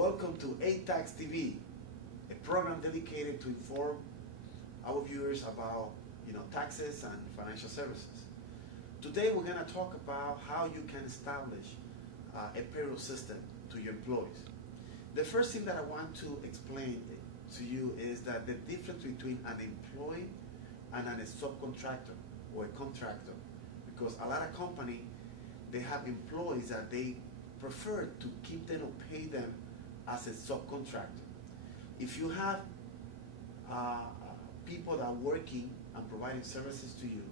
Welcome to A-Tax TV, a program dedicated to inform our viewers about taxes and financial services. Today we're going to talk about how you can establish a payroll system to your employees. The first thing that I want to explain to you is that the difference between an employee and a subcontractor or a contractor, because a lot of companies, they have employees that they prefer to keep them or pay them as a subcontractor. If you have people that are working and providing services to you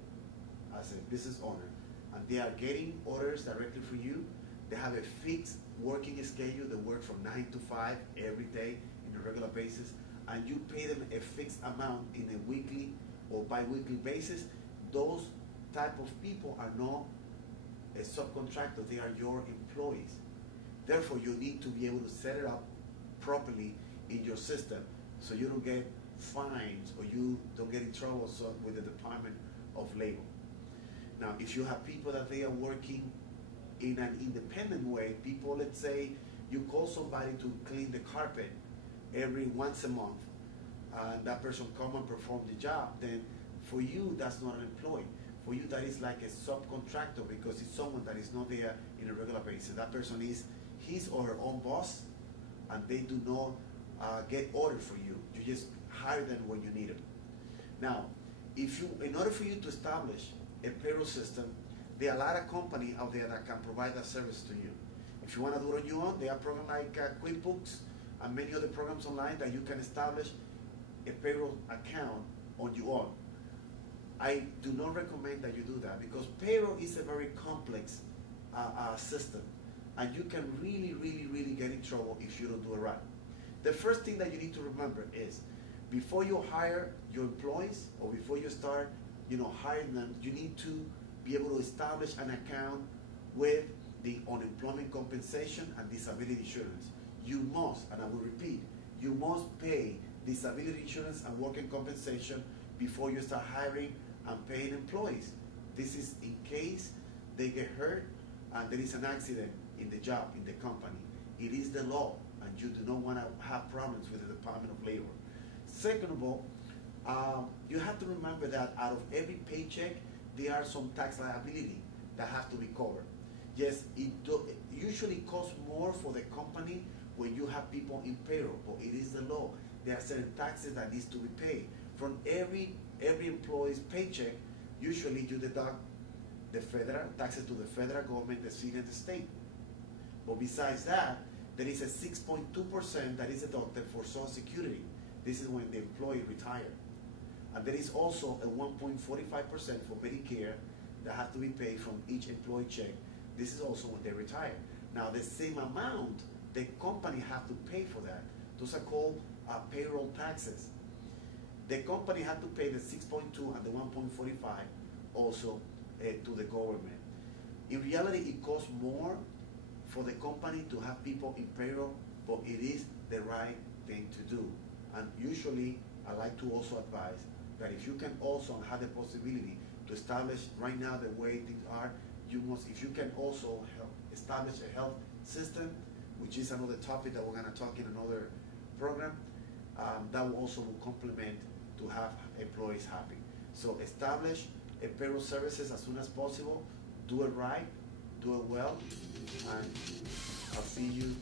as a business owner, and they are getting orders directly for you, they have a fixed working schedule, they work from 9 to 5 every day in a regular basis, and you pay them a fixed amount in a weekly or bi-weekly basis, those type of people are not a subcontractor, they are your employees. Therefore, you need to be able to set it up properly in your system so you don't get fines or you don't get in trouble with the Department of Labor. Now, if you have people that they are working in an independent way, people, let's say you call somebody to clean the carpet once a month, and that person come and perform the job, then for you, that's not an employee. For you, that is like a subcontractor because it's someone that is not there in a regular basis. That person is his or her own boss, and they do not get orders for you. You just hire them when you need them. Now, in order for you to establish a payroll system, there are a lot of companies out there that can provide that service to you. If you want to do it on your own, there are programs like QuickBooks and many other programs online that you can establish a payroll account on your own. I do not recommend that you do that because payroll is a very complex system, and you can really get in trouble if you don't do it right. The first thing that you need to remember is before you hire your employees or before you start hiring them, you need to be able to establish an account with the unemployment compensation and disability insurance. You must, and I will repeat, you must pay disability insurance and working compensation before you start hiring and paying employees. This is in case they get hurt and there is an accident in the job, in the company. It is the law, and you do not want to have problems with the Department of Labor. Second of all, you have to remember that out of every paycheck, there are some tax liability that have to be covered. Yes, it usually costs more for the company when you have people in payroll, but it is the law. There are certain taxes that needs to be paid. From every employee's paycheck, usually you deduct the federal taxes to the federal government, the city, and the state. But besides that, there is a 6.2% that is deducted for Social Security. This is when the employee retired. And there is also a 1.45% for Medicare that has to be paid from each employee check. This is also when they retire. Now, the same amount the company has to pay for that. Those are called payroll taxes. The company had to pay the 6.2 and the 1.45 also to the government. In reality, it costs more for the company to have people in payroll, but it is the right thing to do. And usually, I like to also advise that if you can also have the possibility to establish right now the way things are, if you can also help establish a health system, which is another topic that we're going to talk in another program, that will also complement to have employees happy. So establish a payroll services as soon as possible, do it right, do it well, and I'll see you